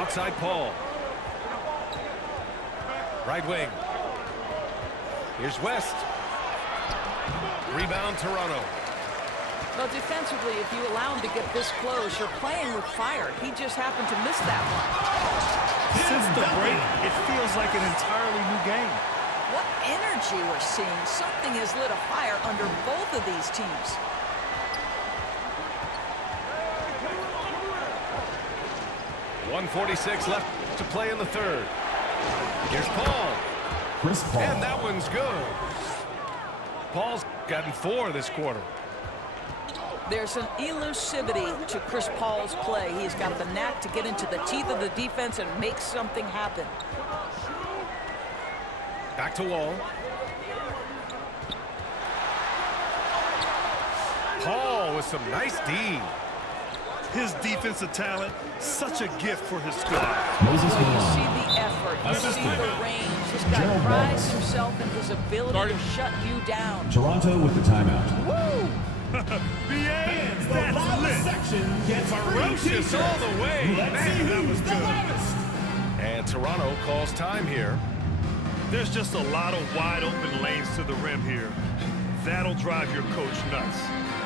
Outside Paul. Right wing. Here's West. Rebound Toronto. Well, defensively, if you allow him to get this close, you're playing with fire. He just happened to miss that one. Since the break, it feels like an entirely new game. What energy we're seeing. Something has lit a fire under both of these teams. .146 left to play in the third. Here's Paul. Chris Paul. And that one's good. Paul's gotten 4 this quarter. There's an elusivity to Chris Paul's play. He's got the knack to get into the teeth of the defense and make something happen. Back to Wall. Paul with some nice D. His defensive talent, such a gift for his squad. Moses Well, you Malone. see the effort, you see the range. This guy Gerald prides Wallace. himself in his ability to shut you down. Toronto with the timeout. Woo! Fans, that's lit. Section gets Ferocious all the way. Man, that was good. loudest. And Toronto calls time here. There's just a lot of wide open lanes to the rim here. That'll drive your coach nuts.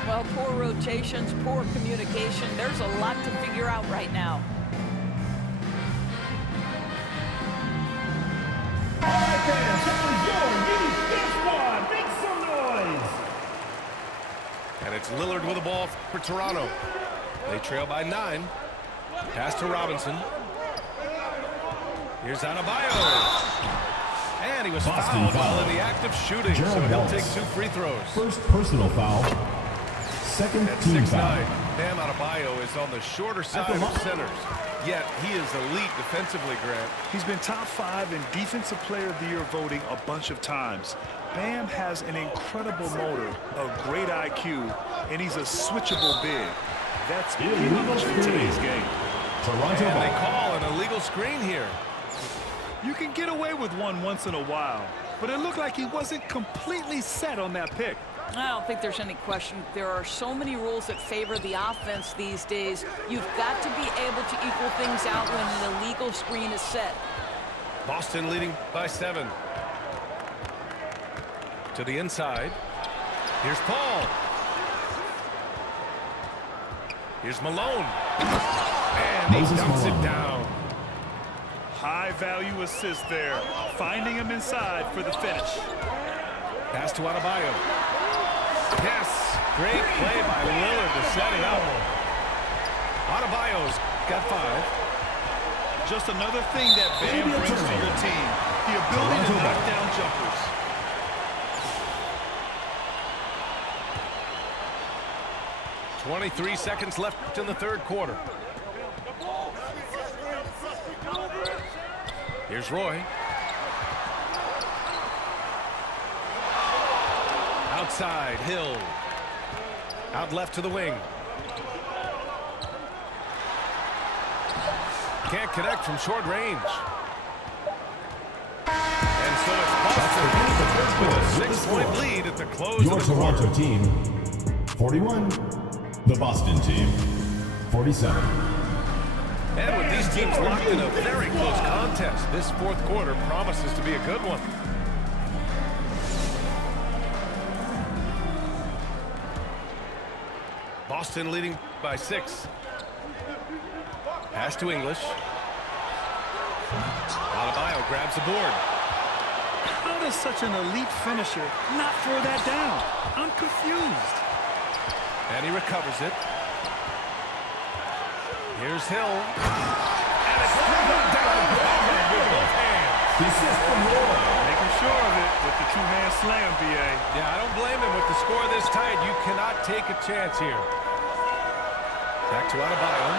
Well, poor rotations, poor communication. There's a lot to figure out right now. All right, fans, that was your Use This One. Make some noise. And it's Lillard with the ball for Toronto. They trail by 9. Pass to Robinson. Here's Adebayo. And he was Boston fouled foul. while in the act of shooting, Gerald so he'll Wallace. take 2 free throws. First personal foul. Second At team 6'9", foul. Bam Adebayo is on the shorter side the of line. centers. Yet he is elite defensively, Grant. He's been top 5 in Defensive Player of the Year voting a bunch of times. Bam has an incredible motor, a great IQ, and he's a switchable big. That's huge in today's game. Toronto And they ball. call an illegal screen here. You can get away with one once in a while, but it looked like he wasn't completely set on that pick. I don't think there's any question. There are so many rules that favor the offense these days. You've got to be able to equal things out when an illegal screen is set. Boston leading by 7. To the inside. Here's Paul. Here's Malone. And he Moses dumps Malone. it down. High value assist there, finding him inside for the finish. Pass to Adebayo. Yes. Great play by Lillard to set it up. Adebayo's got 5. Just another thing that Bam brings to your team, the ability to knock down jumpers. .23 seconds left in the third quarter. Here's Roy. Outside, Hill. Out left to the wing. Can't connect from short range. And so it's Boston with a 6-point lead at the close Your of the Toronto quarter. team, 41. The Boston team, 47. And with these teams locked in a very close contest, this fourth quarter promises to be a good one. Boston leading by 6. Pass to English. Adebayo grabs the board. How does such an elite finisher not throw that down? I'm confused. And he recovers it. Here's Hill. And it's thrown down with both hands. The assist from Roy. Making sure of it with the two-hand slam, B.A. Yeah, I don't blame him. With the score this tight, you cannot take a chance here. Back to Adebayo.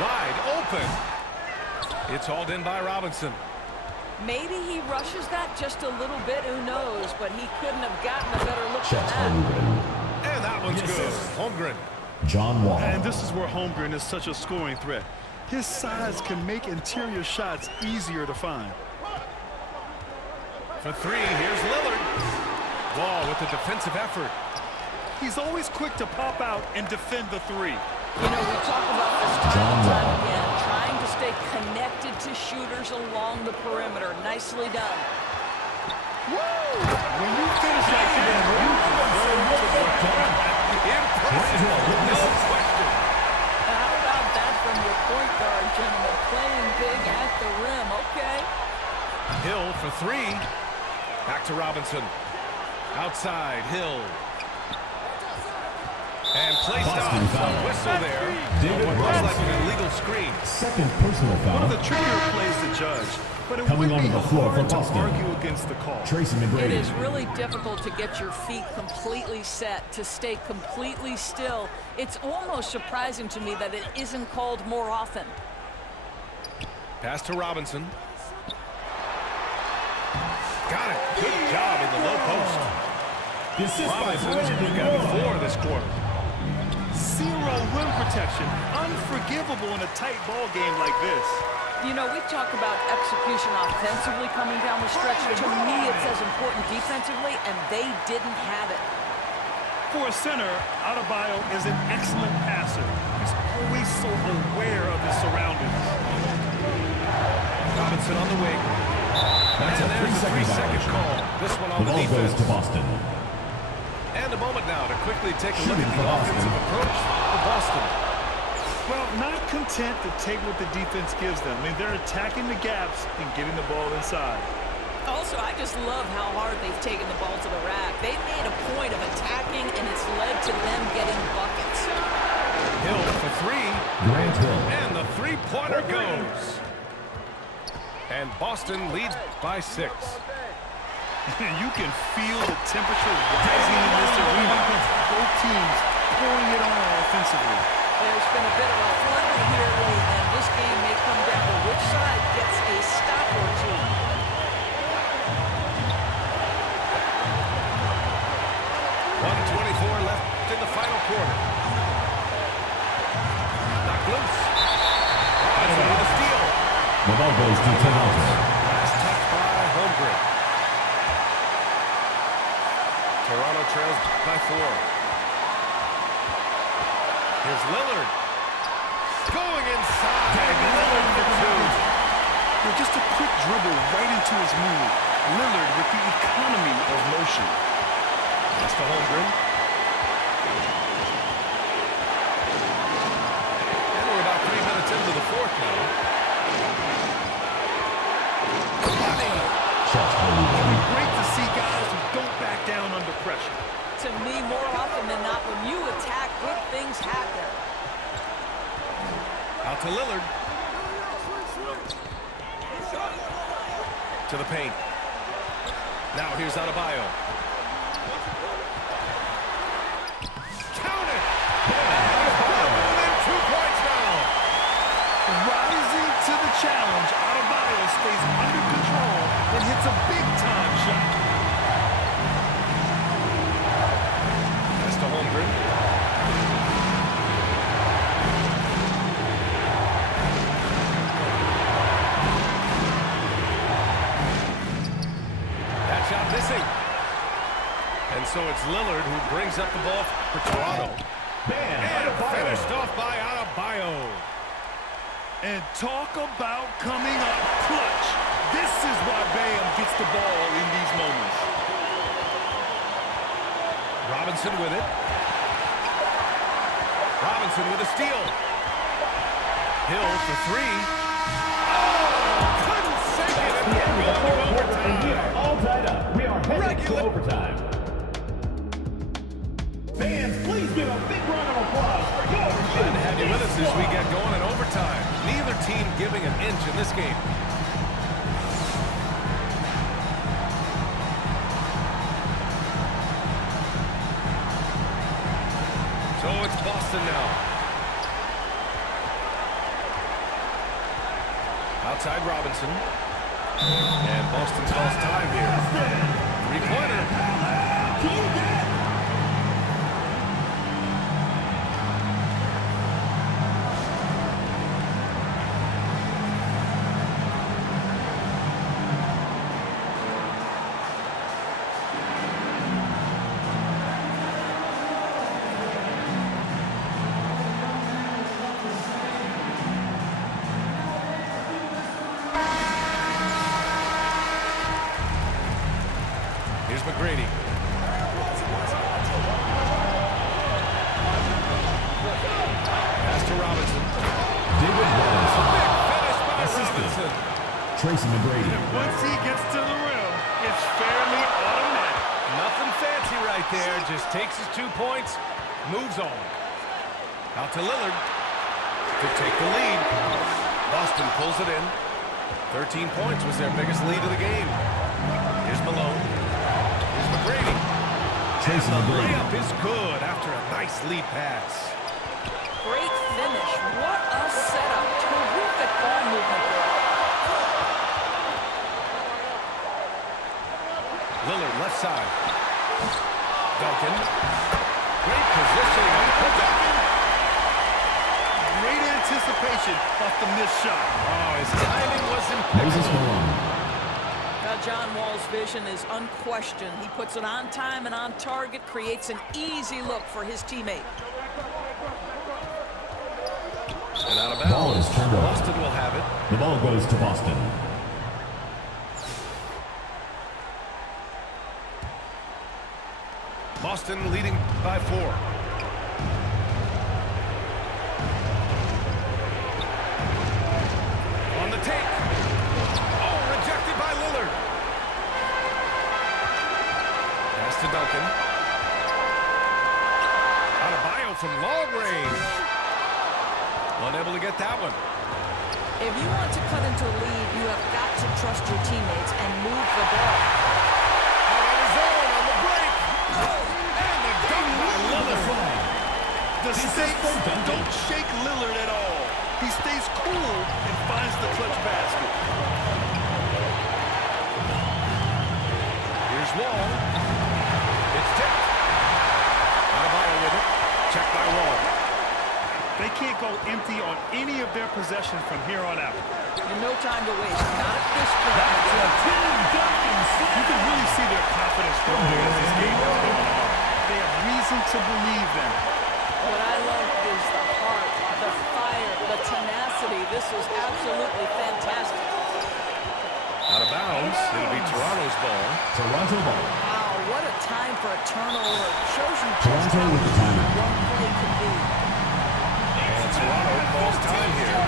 Wide open. It's hauled in by Robinson. Maybe he rushes that just a little bit, who knows, but he couldn't have gotten a better look than Chet that. Holmgren. And that one's good. Holmgren. John Wall. And this is where Holmgren is such a scoring threat. His size can make interior shots easier to find. For 3, here's Lillard. Wall with the defensive effort. He's always quick to pop out and defend the 3. You know, we talk about this time and time again, trying to stay finds his shooters along the perimeter. Nicely done. When you finish like that, you deserve to win. Impressive, no question. How about that from your point guard, gentlemen? Playing big at the rim, okay? Hill for three. Back to Robinson. Outside, Hill. And placed Boston off. foul. A whistle there. David What looks like Robinson. an illegal screen. Second personal One of foul. the trickier plays to judge, but it Coming would be onto the floor for hard to Boston. argue against the call. Tracy It McGrady. is really difficult to get your feet completely set, to stay completely still. It's almost surprising to me that it isn't called more often. Pass to Robinson. Got it. Good job in the low post. The assist by Robinson's Brandon got Roy. 4 this quarter. Zero rim protection. Unforgivable in a tight ball game like this. You know, we talk about execution offensively coming down the stretch. To me, it's as important defensively, and they didn't have it. For a center, Adebayo is an excellent passer. He's always so aware of his surroundings. Robinson on the wing. That's And a there's the 3-second 3-second violation. call. This one on The the ball goes defense. to Boston. And a moment now to quickly take a look Shooting at for the Boston. offensive approach for Boston. Well, not content to take what the defense gives them. I mean, they're attacking the gaps and getting the ball inside. Also, I just love how hard they've taken the ball to the rack. They've made a point of attacking, and it's led to them getting buckets. Hill for three. Grant Hill. And the three-pointer goes. And Boston leads by 6. You can feel the temperature rising in this arena. Both teams pouring it on offensively. There's been a bit of a flurry here late, and this game may come down to which side gets a stop or two. 1:24 left in the final quarter. Knocked loose. Robinson with a steal. The ball goes to Toronto. Last touch by Holmgren. Toronto trails by 4. Here's Lillard. Going inside. Lillard for 2. Just a quick dribble right into his move. Lillard with the economy of motion. That's to Holmgren. And we're about 3 minutes into the fourth now. Shots by Luka. Great to see guys who don't back down under pressure. To me, more often than not, when you attack, good things happen. Out to Lillard. To the paint. Now here's Adebayo. Count it! Within 2 points now. Rising to the challenge, Adebayo stays under control and hits a big-time shot. That's to Holmgren. That shot missing. And so it's Lillard who brings up the ball for Toronto. And finished off by Adebayo. And talk about coming up clutch. This is why Bam gets the ball in these moments. Robinson with it. Robinson with a steal. Hill for 3. Oh, couldn't sink it, and we're going to overtime. All tied up. We are headed to overtime. Fans, please give a big round of applause for your Glad to have you with us as we get going in overtime. Neither team giving an inch in this game. So it's Boston now. Outside Robinson. And Boston's lost time here. Three-pointer. McGrady. Pass to Robinson. David Robinson. Finish by Assisted. Robinson. Tracy McGrady. Once he gets to the rim, it's fairly automatic. Nothing fancy right there. Just takes his 2 points, moves on. Out to Lillard to take the lead. Boston pulls it in. 13 points was their biggest lead of the game. Here's Malone. Here's McGrady. Tracy The McGrady. layup is good after a nice lead pass. Great finish. What a setup. Terrific ball movement there. Lillard left side. Duncan. Great positioning on the putback. Great anticipation off the missed shot. Oh, his timing was Moses impeccable. Malone. Now, John Wall's vision is unquestioned. He puts it on time and on target, creates an easy look for his teammate. And out of Ball bounds. is turned over. Boston will have it. The ball goes to Boston. Boston leading by 4. On the take. Oh, rejected by Lillard. Pass to Duncan. Adebayo from long range. Unable to get that one. If you want to cut into a lead, you have got to trust your teammates and move the ball. Out on his own on the break. And the dunk by Lillard. The stakes don't shake Lillard at all. He stays cool and finds the clutch basket. Here's Wall. It's tipped. Adebayo with it. Check by Wall. They can't go empty on any of their possessions from here on out. And no time to waste. Not at this point. You can really see their confidence growing as this game is going on. They have reason to believe them. What I love is the heart, the fire, the tenacity. This is absolutely fantastic. Out of bounds. It'll be Toronto's ball. Toronto ball. Wow, what a time for a turnover. Shows you just Toronto how with the easy timeout. one play can be. And Toronto calls time here.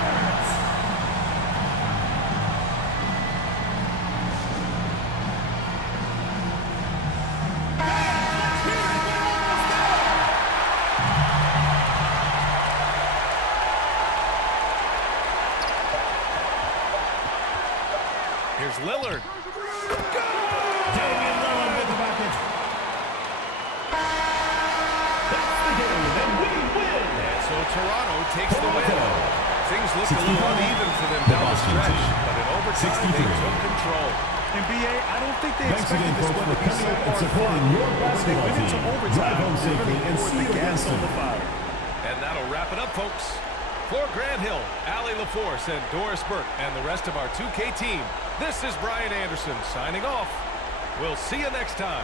Here's Lillard. Damian Lillard with the bucket. That's the game, and we win. And so Toronto takes the win. Toronto. Things looked a 65. little uneven for them The down the Boston stretch, team. but in overtime they 63. took control. And BA, I don't think they Thanks expected again, this folks, one for to be coming so out and far supporting fought. your They basketball went into team. overtime. Drive home They really safely and poured see the you again gas on soon. the fire. And that'll wrap it up, folks. For Grant Hill, Allie LaForce, and Doris Burke, and the rest of our 2K team, this is Brian Anderson signing off. We'll see you next time.